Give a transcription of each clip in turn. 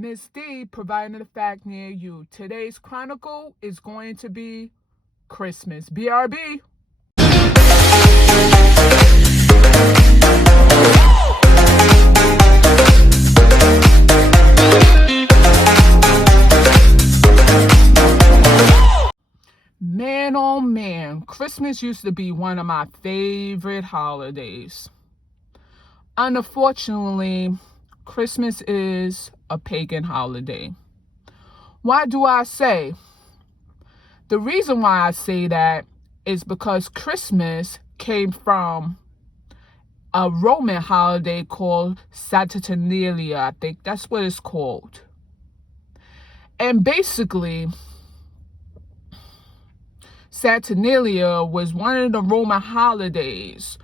Miss D providing the fact near you. Today's chronicle is going to be Christmas. BRB. Man, oh man, Christmas used to be one of my favorite holidays. Unfortunately, Christmas is a pagan holiday. Why do I say? The reason why I say that is because Christmas came from a Roman holiday called Saturnalia. I think that's what it's called. And basically, Saturnalia was one of the Roman holidays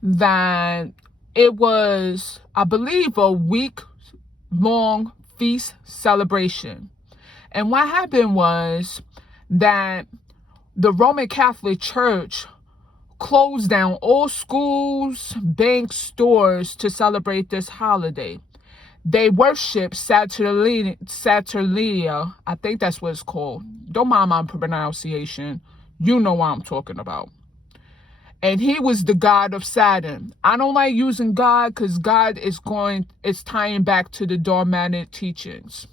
that it was, I believe, a week-long feast celebration. And what happened was that the Roman Catholic Church closed down all schools, banks, stores to celebrate this holiday. They worship Saturnalia. I think that's what it's called. Don't mind my pronunciation. You know what I'm talking about. And he was the god of Saturn. I don't like using God because God is tying back to the dogmatic teachings.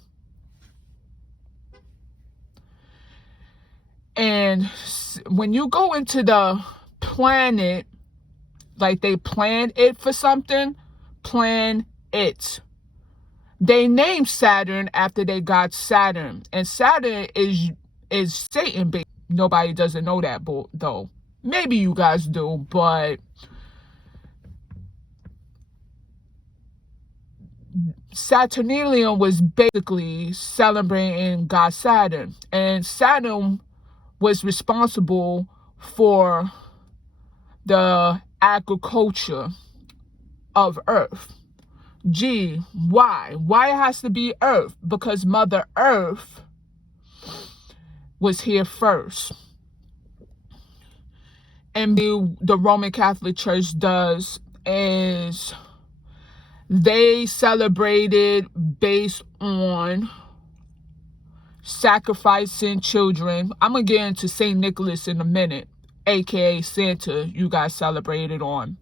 And when you go into the planet, like they plan it for something, plan it. They named Saturn after they got Saturn. And Saturn is Satan. Nobody doesn't know that, though. Maybe you guys do, but Saturnalia was basically celebrating God Saturn. And Saturn was responsible for the agriculture of Earth. Gee, why? Why it has to be Earth? Because Mother Earth was here first. And the Roman Catholic Church does is they celebrated based on sacrificing children. I'm going to get into St. Nicholas in a minute, aka Santa, you guys celebrated on.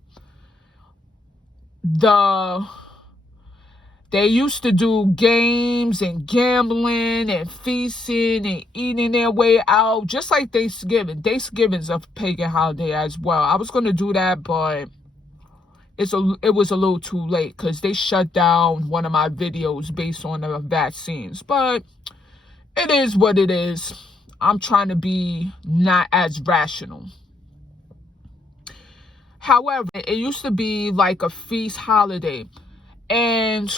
They used to do games and gambling and feasting and eating their way out, just like Thanksgiving. Thanksgiving's a pagan holiday as well. I was going to do that, but it was a little too late because they shut down one of my videos based on the vaccines. But it is what it is. I'm trying to be not as rational. However, it used to be like a feast holiday. And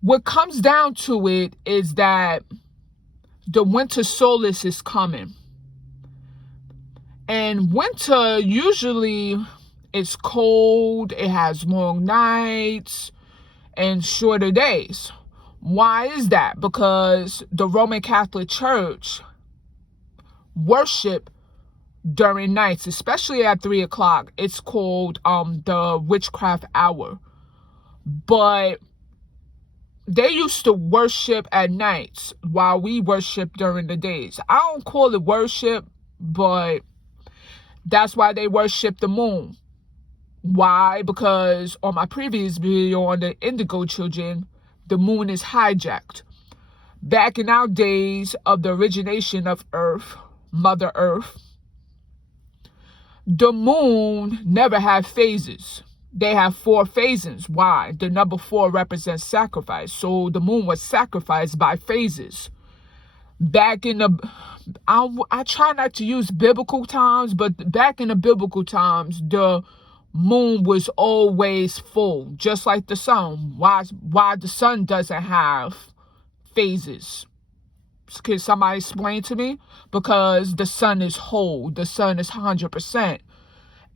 what comes down to it is that the winter solstice is coming. And winter usually is cold, it has long nights and shorter days. Why is that? Because the Roman Catholic Church worship during nights, especially at 3 o'clock. It's called the witchcraft hour. But they used to worship at nights while we worship during the days. I don't call it worship, but that's why they worship the moon. Why? Because on my previous video on the Indigo Children, the moon is hijacked. Back in our days of the origination of Earth, Mother Earth, the moon never had phases. They have 4 phases. Why? The number 4 represents sacrifice. So the moon was sacrificed by phases. Back in I try not to use biblical times, but back in the biblical times, the moon was always full, just like the sun. Why the sun doesn't have phases? Can somebody explain to me? Because the sun is whole. The sun is 100%.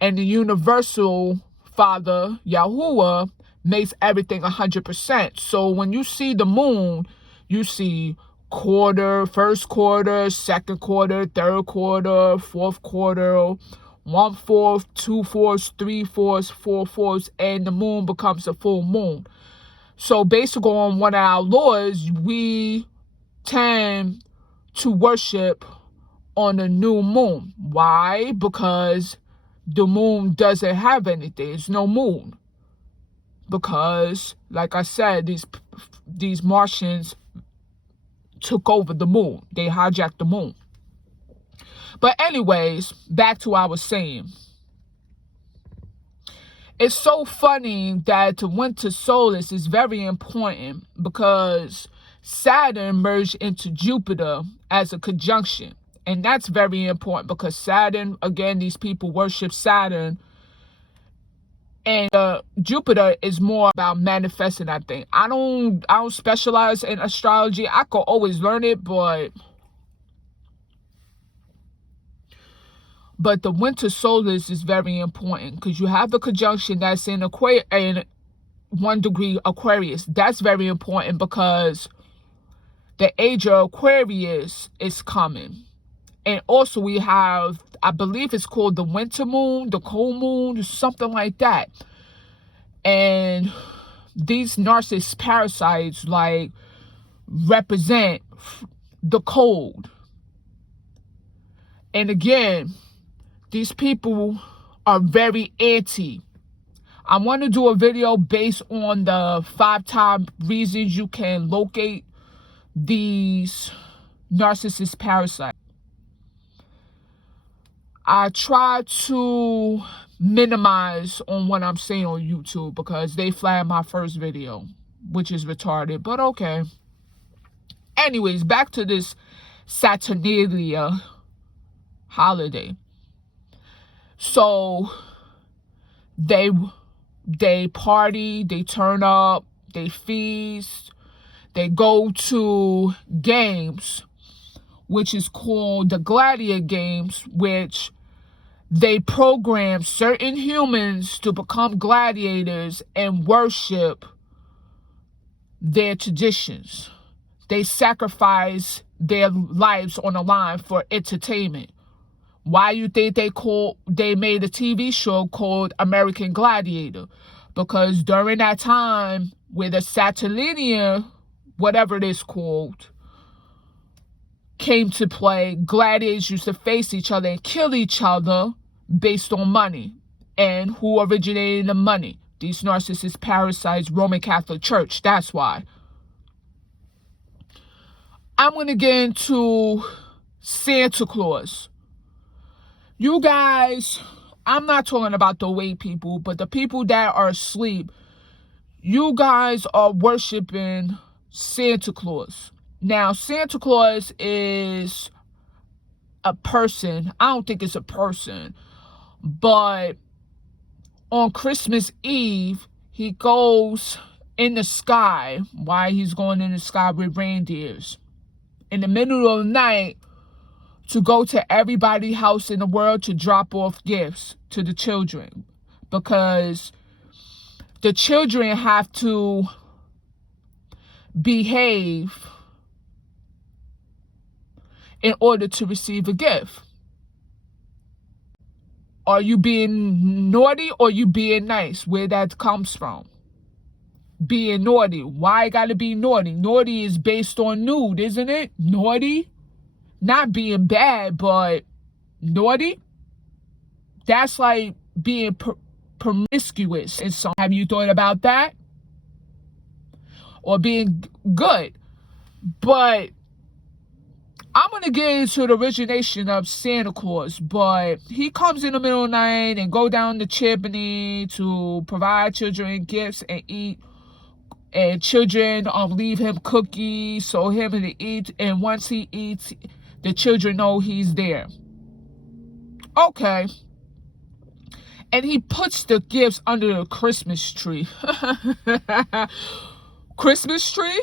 And the universal Father, Yahuwah, makes everything 100%. So when you see the moon, you see quarter, first quarter, second quarter, third quarter, fourth quarter, 1/4, 2/4, 3/4, 4/4, and the moon becomes a full moon. So basically on one of our laws, we tend to worship on a new moon. Why? Because the moon doesn't have anything. It's no moon. Because, like I said, these Martians took over the moon. They hijacked the moon. But anyways, back to what I was saying. It's so funny that the winter solstice is very important because Saturn merged into Jupiter as a conjunction. And that's very important because Saturn, again, these people worship Saturn. And Jupiter is more about manifesting that thing. I don't specialize in astrology. I could always learn it, but the winter solstice is very important because you have the conjunction that's in 1 degree Aquarius. That's very important because the age of Aquarius is coming. And also we have, I believe it's called the winter moon, the cold moon, something like that. And these narcissist parasites like represent the cold. And again, these people are very anti. I want to do a video based on the 5 top reasons you can locate these narcissist parasites. I try to minimize on what I'm saying on YouTube because they flagged my first video, which is retarded, but okay. Anyways, back to this Saturnalia holiday. So they party, they turn up, they feast, they go to games, which is called the gladiator games, which they program certain humans to become gladiators and worship their traditions. They sacrifice their lives on the line for entertainment. Why you think they made a TV show called American Gladiator? Because during that time where the Saturnalia, whatever it is called, came to play, gladiators used to face each other and kill each other based on money. And who originated the money? These narcissist parasites, Roman Catholic Church. That's why. I'm going to get into Santa Claus. You guys, I'm not talking about the awake people, but the people that are asleep. You guys are worshiping Santa Claus. Now, Santa Claus is a person. I don't think it's a person. But on Christmas Eve, he goes in the sky. Why he's going in the sky with reindeers? In the middle of the night, to go to everybody's house in the world to drop off gifts to the children. Because the children have to behave in order to receive a gift. Are you being naughty or you being nice? Where that comes from. Being naughty. Why gotta be naughty? Naughty is based on nude, isn't it? Naughty. Not being bad, but naughty. That's like being promiscuous. And so have you thought about that? Or being good. But I'm going to get into the origination of Santa Claus, but he comes in the middle of the night and go down the chimney to provide children gifts and eat. And children leave him cookies so him to eat. And once he eats, the children know he's there. Okay. And he puts the gifts under the Christmas tree. Christmas tree?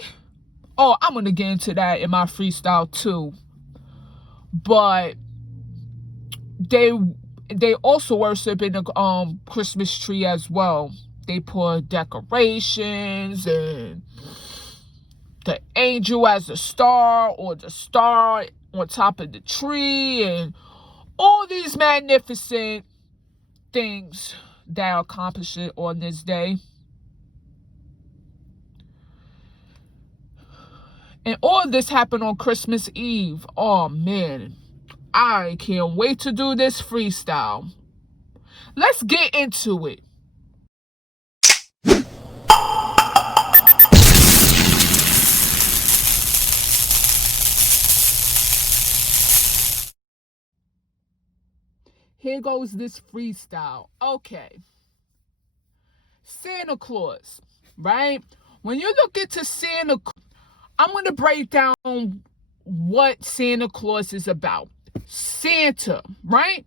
Oh, I'm going to get into that in my freestyle too. But they also worship in the Christmas tree as well. They put decorations and the angel as a star or the star on top of the tree and all these magnificent things that are accomplished on this day. And all this happened on Christmas Eve. Oh man, I can't wait to do this freestyle. Let's get into it. Here goes this freestyle. Okay. Santa Claus, right? When you look into Santa Claus, I'm going to break down what Santa Claus is about. Santa, right?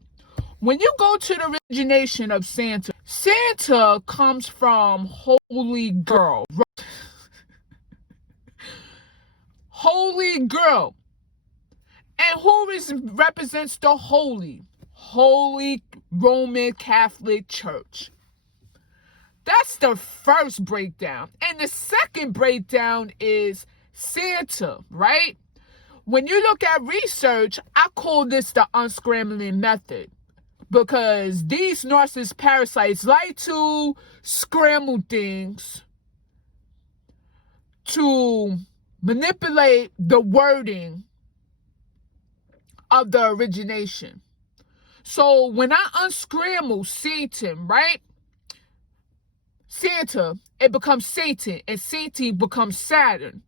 When you go to the origination of Santa, Santa comes from holy girl. Holy girl. And who represents the holy? Holy Roman Catholic Church. That's the first breakdown. And the second breakdown is Santa, right? When you look at research, I call this the unscrambling method, because these narcissist parasites like to scramble things to manipulate the wording of the origination. So when I unscramble Satan, right? Santa, it becomes Satan, and Satan becomes Saturn,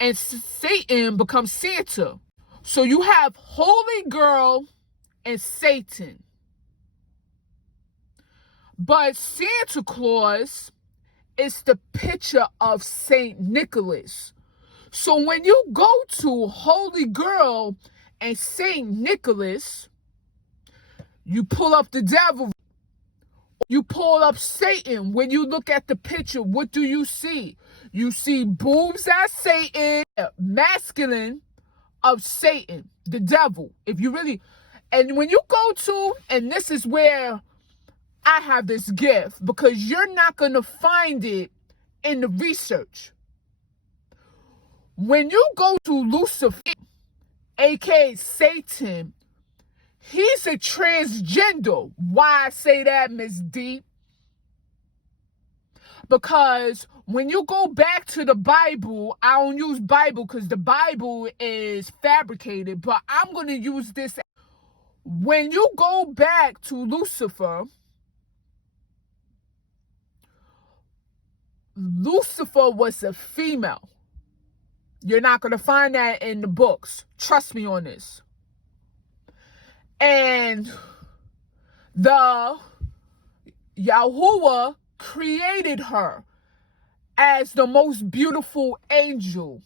and Satan becomes Santa. So you have Holy Girl and Satan. But Santa Claus is the picture of St. Nicholas. So when you go to Holy Girl and St. Nicholas, you pull up the devil. You pull up Satan. When you look at the picture, what do you see? You see boobs as Satan, masculine of Satan, the devil. If you really, and when you go to, and this is where I have this gift, because you're not going to find it in the research. When you go to Lucifer, aka Satan, he's a transgender. Why I say that, Miss Deep? Because when you go back to the Bible, I don't use Bible because the Bible is fabricated, but I'm going to use this. When you go back to Lucifer, Lucifer was a female. You're not going to find that in the books. Trust me on this. And the Yahuwah created her as the most beautiful angel.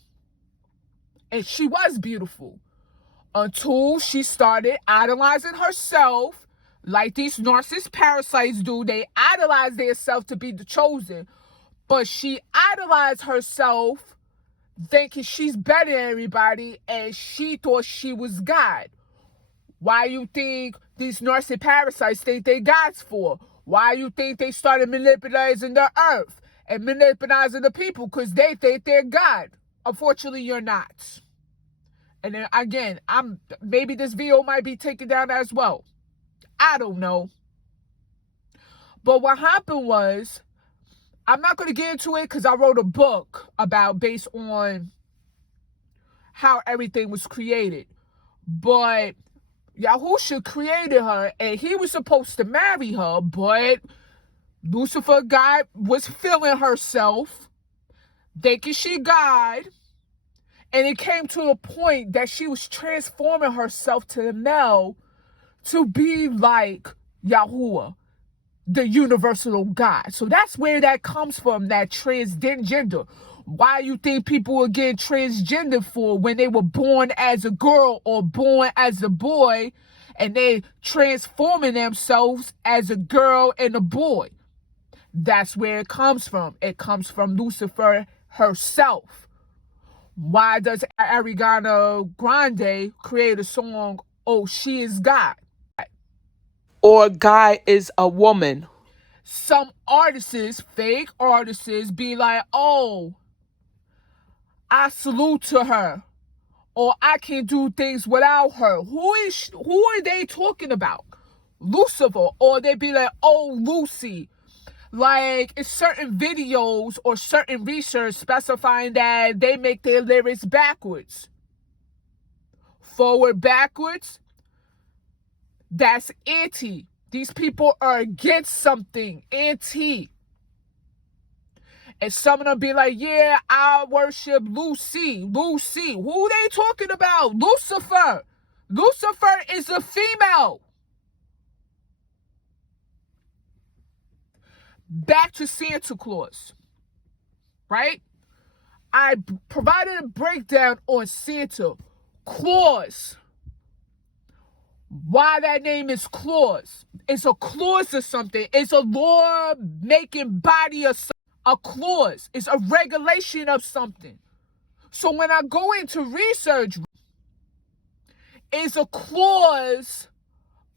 And she was beautiful until she started idolizing herself like these narcissist parasites do. They idolize themselves to be the chosen. But she idolized herself thinking she's better than everybody, and she thought she was God. Why you think these narcissist parasites think they God's for? Why you think they started manipulating the earth and manipulating the people? Because they think they're God. Unfortunately, you're not. And then again, maybe this video might be taken down as well. I don't know. But what happened was, I'm not going to get into it because I wrote a book based on how everything was created. But Yahusha created her, and he was supposed to marry her, but Lucifer was feeling herself, thinking she God, and it came to a point that she was transforming herself to the male to be like Yahuwah, the universal God. So that's where that comes from, that transgender. Why you think people were getting transgender for when they were born as a girl or born as a boy, and they transforming themselves as a girl and a boy? That's where it comes from. It comes from Lucifer herself. Why does Ariana Grande create a song, "Oh, she is God"? Or God is a woman. Some artists, fake artists, be like, "Oh, I salute to her," or "I can do things without her." Who are they talking about? Lucifer. Or they be like, "Oh, Lucy." Like, it's certain videos or certain research specifying that they make their lyrics backwards. Forward, backwards, that's anti. These people are against something, anti. And some of them be like, yeah, I worship Lucy. Lucy. Who they talking about? Lucifer. Lucifer is a female. Back to Santa Claus, right? I provided a breakdown on Santa Claus. Why that name is Claus. It's a clause of something. It's a law-making body of something. A clause. It's a regulation of something. So when I go into research, it's a clause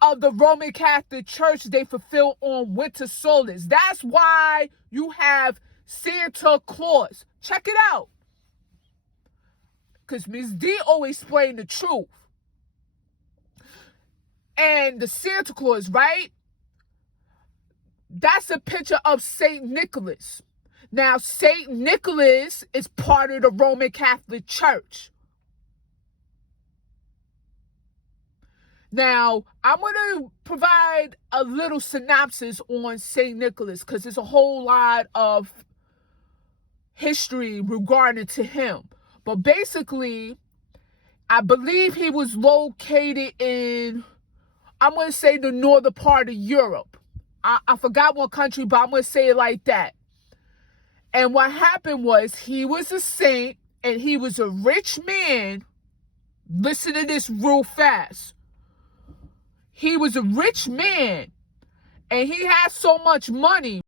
of the Roman Catholic Church they fulfill on winter solstice. That's why you have Santa Claus. Check it out. Because Ms. D always explained the truth. And the Santa Claus, right? That's a picture of St. Nicholas. Now, St. Nicholas is part of the Roman Catholic Church. Now, I'm going to provide a little synopsis on St. Nicholas because there's a whole lot of history regarding to him. But basically, I believe he was located in, I'm going to say, the northern part of Europe. I forgot what country, but I'm going to say it like that. And what happened was he was a saint and he was a rich man. Listen to this real fast. He was a rich man and he had so much money.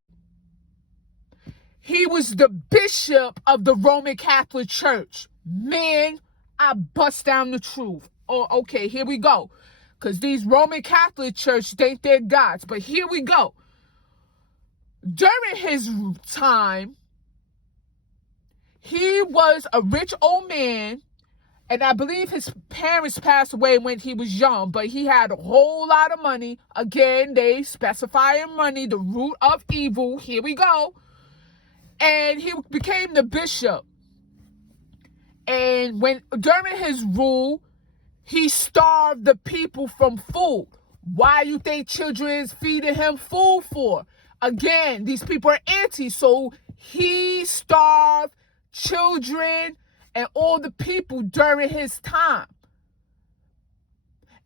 He was the bishop of the Roman Catholic Church. Man, I bust down the truth. Oh, okay, here we go. Because these Roman Catholic Church think they're gods. But here we go. During his time, he was a rich old man, and I believe his parents passed away when he was young, but he had a whole lot of money. Again, they specify in money, the root of evil. Here we go. And he became the bishop. And during his rule, he starved the people from food. Why you think children is feeding him food for? Again, these people are anti, so he starved children and all the people during his time.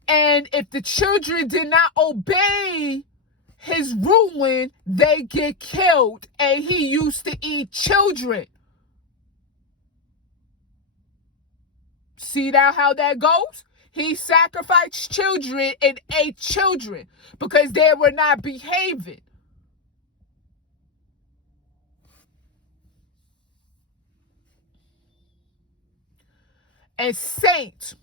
And if the children did not obey his ruling, they get killed. And he used to eat children. See now how that goes? He sacrificed children and ate children because they were not behaving. And saint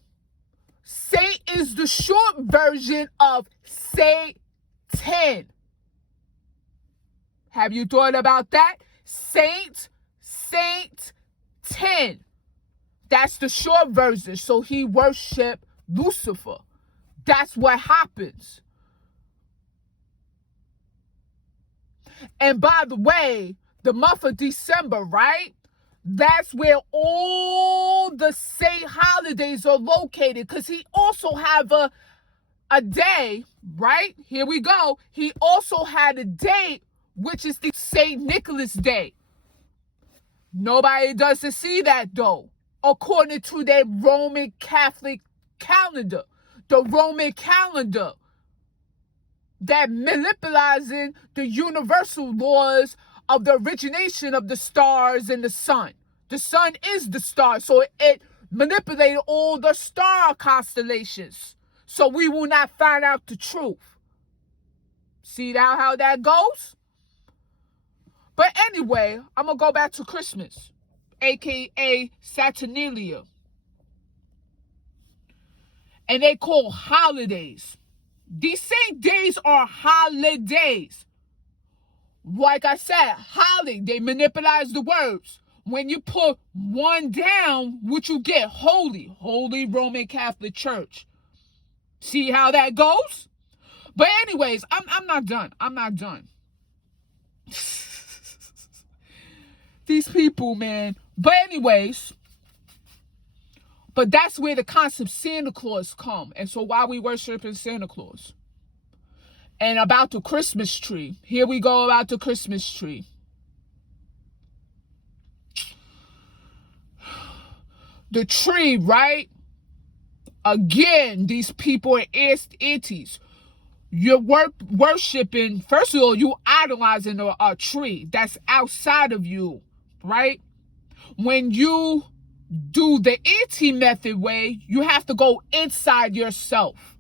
is the short version of Satan. Have you thought about that? Saint, 10. That's the short version. So he worshiped Lucifer. That's what happens. And by the way, the month of December, right? That's where all the saint holidays are located, because he also have a day, right? Here we go. He also had a date, which is the St. Nicholas Day. Nobody doesn't see that though, according to their Roman Catholic calendar. The Roman calendar that manipulating the universal laws of the origination of the stars and the sun. The sun is the star, so it manipulated all the star constellations. So we will not find out the truth. See now how that goes? But anyway, I'm going to go back to Christmas, aka Saturnalia. And they call holidays. These same days are holidays. Like I said, holly, they manipulate the words. When you put one down, what you get? Holy, Holy Roman Catholic Church. See how that goes? But anyways, I'm not done. I'm not done. These people, man. But anyways, but that's where the concept Santa Claus come. And so why we worshiping Santa Claus? And about the Christmas tree. Here we go about the Christmas tree. The tree, right? Again, these people are antis. You're worshiping, first of all, you idolizing a tree that's outside of you, right? When you do the anti-method way, you have to go inside yourself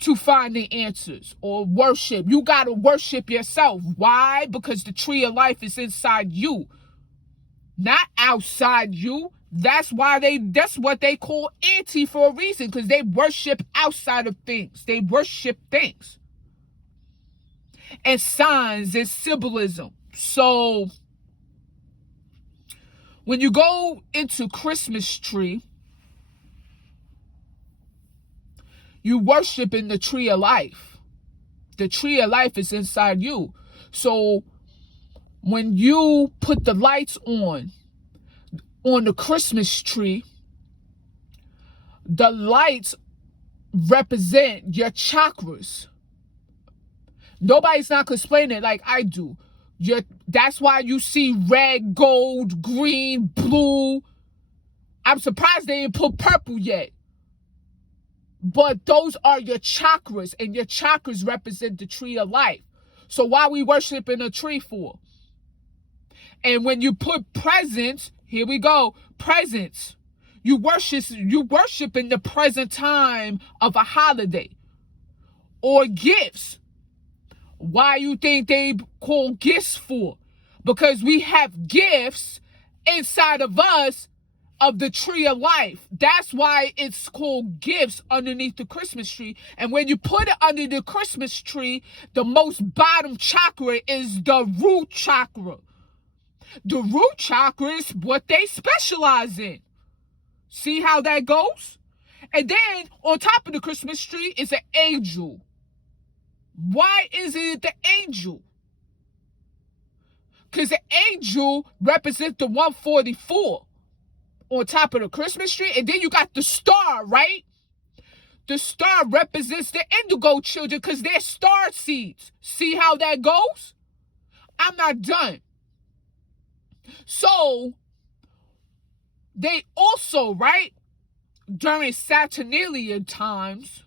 to find the answers or worship. You got to worship yourself. Why? Because the tree of life is inside you, not outside you. That's what they call anti for a reason, because they worship outside of things. They worship things and signs and symbolism. So when you go into Christmas tree, you worship in the tree of life. The tree of life is inside you. So when you put the lights on the Christmas tree, the lights represent your chakras. Nobody's not gonna explain it like I do. That's why you see red, gold, green, blue. I'm surprised they didn't put purple yet. But those are your chakras, and your chakras represent the tree of life. So why we worshiping a tree for? And when you put presents, here we go, presents. You worship in the present time of a holiday. Or gifts. Why you think they call gifts for? Because we have gifts inside of us of the tree of life. That's why it's called gifts underneath the Christmas tree. And when you put it under the Christmas tree, the most bottom chakra is the root chakra. The root chakra is what they specialize in. See how that goes? And then on top of the Christmas tree is an angel. Why is it the angel? Because the angel represents the 144 on top of the Christmas tree. And then you got the star, right? The star represents the indigo children because they're star seeds. See how that goes? I'm not done. So, they also, right, during Saturnalia times,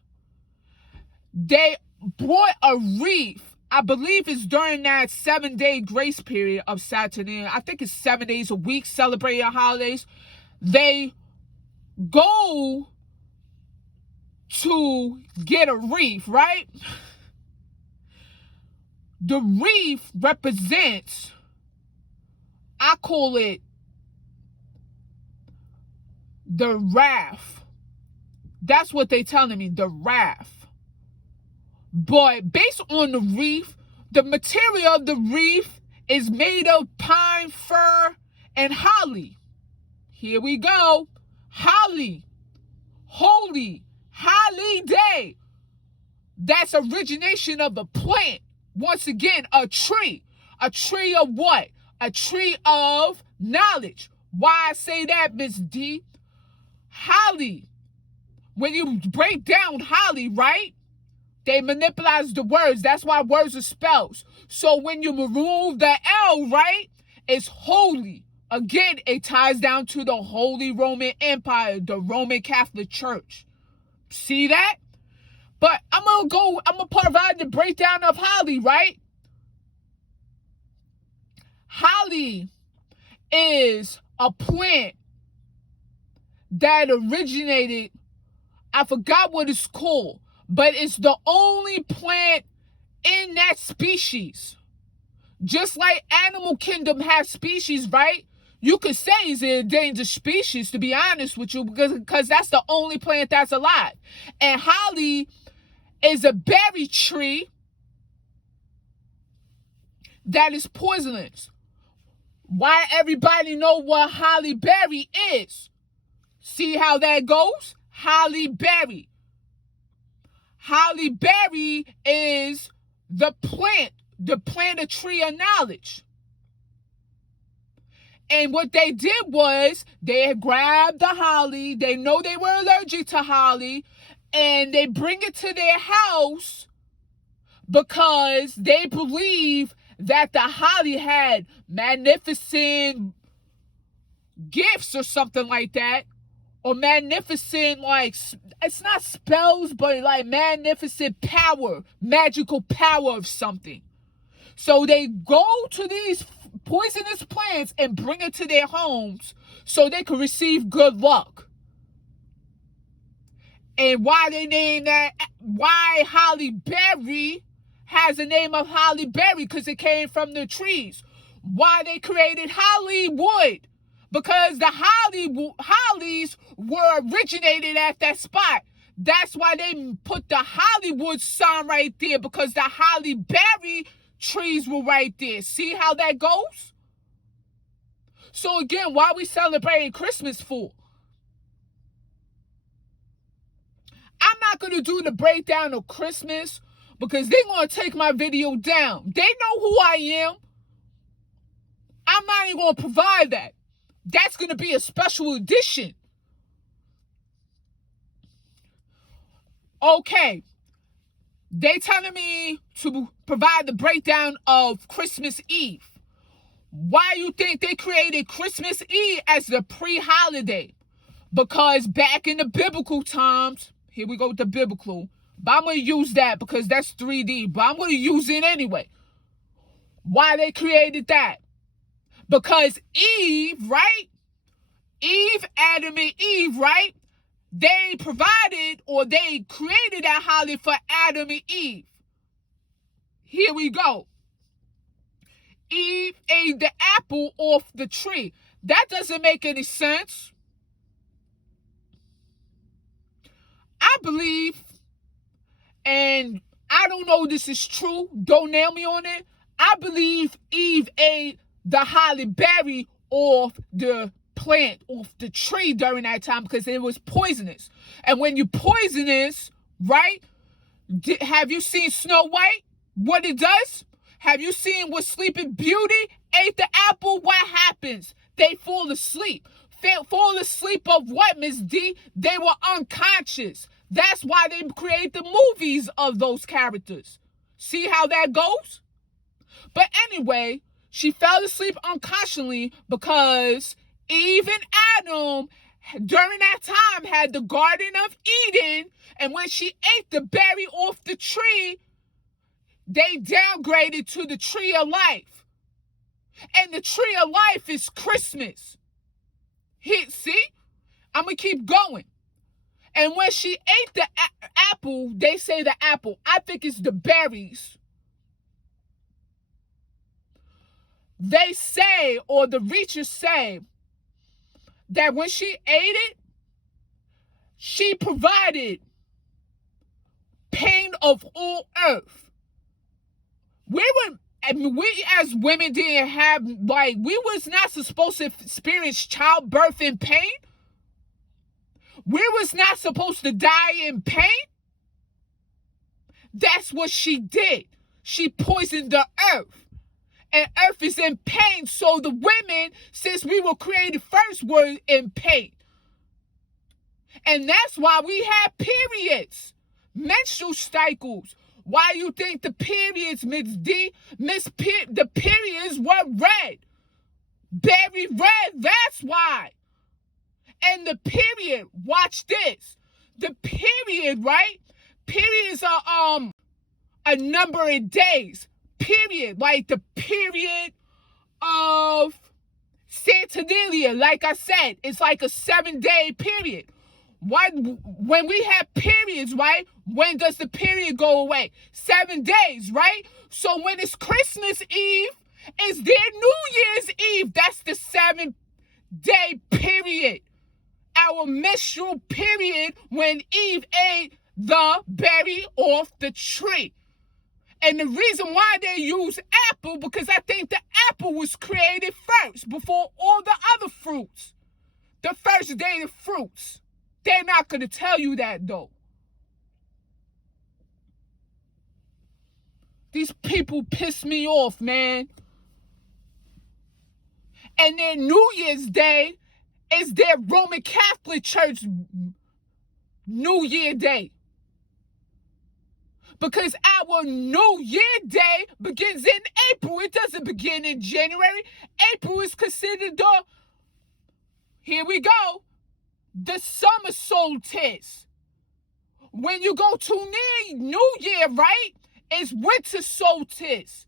they brought a wreath. I believe it's during that 7-day grace period of Saturnalia. I think it's 7 days a week celebrating holidays. They go to get a wreath, right? The wreath represents, I call it the wrath. That's what they telling me, the wrath. But based on the wreath, the material of the wreath is made of pine, fir, and holly. Here we go. Holly. Holy. Holly day. That's origination of the plant. Once again, a tree. A tree of what? A tree of knowledge. Why I say that, Miss D? Holly. When you break down holly, right? They manipulate the words. That's why words are spells. So when you remove the L, right? It's holy. Again, it ties down to the Holy Roman Empire, the Roman Catholic Church. See that? But I'm going to provide the breakdown of holly, right? Holly is a plant that originated, I forgot what it's called, but it's the only plant in that species. Just like animal kingdom has species, right? You could say it's an endangered species, to be honest with you, because that's the only plant that's alive. And holly is a berry tree that is poisonous. Why everybody know what holly berry is? See how that goes? Holly berry. Holly berry is the plant. to plant a tree of knowledge. And what they did was they grabbed the holly. They know they were allergic to holly. And they bring it to their house because they believe that the holly had magnificent gifts or something like that. Or magnificent, like, it's not spells, but like magnificent power, magical power of something. So they go to these poisonous plants and bring it to their homes so they could receive good luck. And why they name that, why holly berry has the name of holly berry, because it came from the trees. Why they created Hollywood, because the hollies were originated at that spot. That's why they put the Hollywood sign right there, because the holly berry trees were right there. See how that goes? So again, why are we celebrating Christmas for? I'm not going to do the breakdown of Christmas because they're going to take my video down. They know who I am. I'm not even going to provide that. That's going to be a special edition. Okay. They telling me to provide the breakdown of Christmas Eve. Why you think they created Christmas Eve as the pre-holiday? Because back in the biblical times, here we go with the biblical, but I'm going to use that because that's 3D, but I'm going to use it anyway. Why they created that? Because Eve, right? Adam and Eve, right? They provided, or they created that holly for Adam and Eve. Here we go. Eve ate the apple off the tree. That doesn't make any sense. I believe, and I don't know if this is true, don't nail me on it, I believe Eve ate the holly berry off the plant, off the tree during that time because it was poisonous. And when you're poisonous, right, have you seen Snow White, what it does? Have you seen what Sleeping Beauty ate the apple? What happens? They fall asleep. Fall asleep of what, Miss D? They were unconscious. That's why they create the movies of those characters. See how that goes? But anyway, she fell asleep unconsciously because Eve and Adam, during that time, had the Garden of Eden. And when she ate the berry off the tree, they downgraded to the tree of life. And the tree of life is Christmas. See? I'm going to keep going. And when she ate the apple, they say the apple. I think it's the berries. They say, or the reachers say, that when she ate it, she provided pain of all earth. We as women didn't have, we was not supposed to experience childbirth in pain. We was not supposed to die in pain. That's what she did. She poisoned the earth. And earth is in pain. So the women, since we were created first, were in pain. And that's why we have periods. Menstrual cycles. Why you think the periods, Miss D? The periods were red. Very red. That's why. And the period, watch this. The period, right? Periods are a number of days. Period. Like the period of Saturnalia. Like I said, it's like a 7-day period. Why, when we have periods, right? When does the period go away? 7 days, right? So when it's Christmas Eve, it's their New Year's Eve. That's the 7-day period. Our menstrual period when Eve ate the berry off the tree. And the reason why they use apple, because I think the apple was created first before all the other fruits. The first day of fruits. They're not going to tell you that, though. These people piss me off, man. And their New Year's Day is their Roman Catholic Church New Year Day. Because our New Year Day begins in April. It doesn't begin in January. April is considered the, here we go, the summer solstice. When you go to New Year, right, it's winter solstice.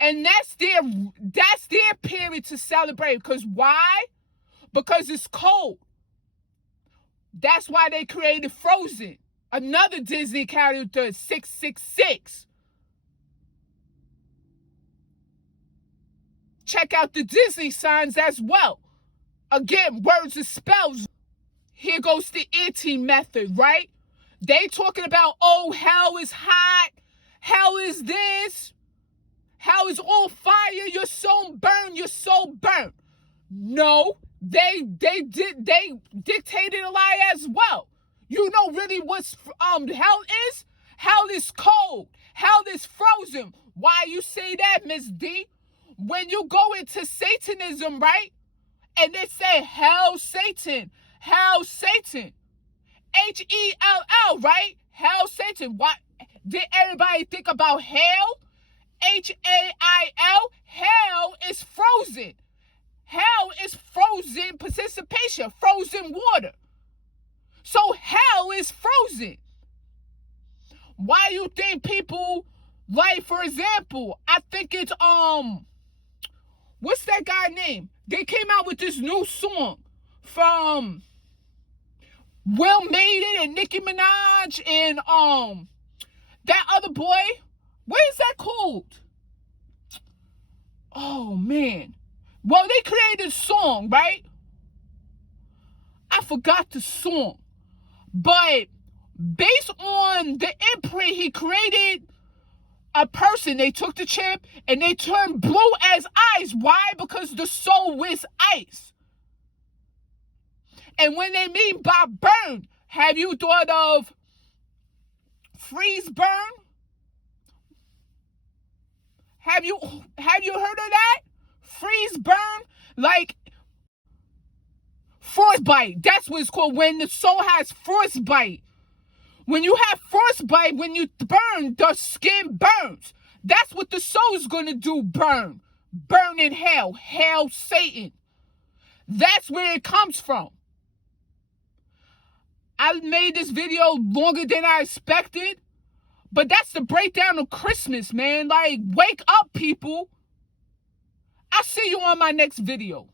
And that's their period to celebrate. Because why? Because it's cold. That's why they created Frozen. Another Disney character, 666. Check out the Disney signs as well. Again, words and spells. Here goes the anti-method, right? They talking about, oh, hell is hot. Hell is this. Hell is on fire. You're so burned. You're so burnt. No, they dictated a lie as well. You know really what's hell is? Hell is cold. Hell is frozen. Why you say that, Miss D? When you go into Satanism, right? And they say hell Satan. Hell Satan. Hell, right? Hell Satan. What did everybody think about hell? Hail. Hell is frozen. Hell is frozen participation, frozen water. So hell is frozen. Why you think people, like, for example, I think it's what's that guy name? They came out with this new song from Will Made It and Nicki Minaj and that other boy. What is that called? Oh man. Well, they created a song, right? I forgot the song. But based on the imprint, he created a person. They took the chip and they turned blue as ice. Why? Because the soul is ice. And when they mean by burn, have you thought of freeze burn? Have you heard of that? Freeze burn? Like frostbite. That's what it's called, when the soul has frostbite. When you have frostbite, when you burn, the skin burns. That's what the soul is going to do, burn. Burn in hell. Hell Satan. That's where it comes from. I made this video longer than I expected. But that's the breakdown of Christmas, man. Like, wake up, people. I'll see you on my next video.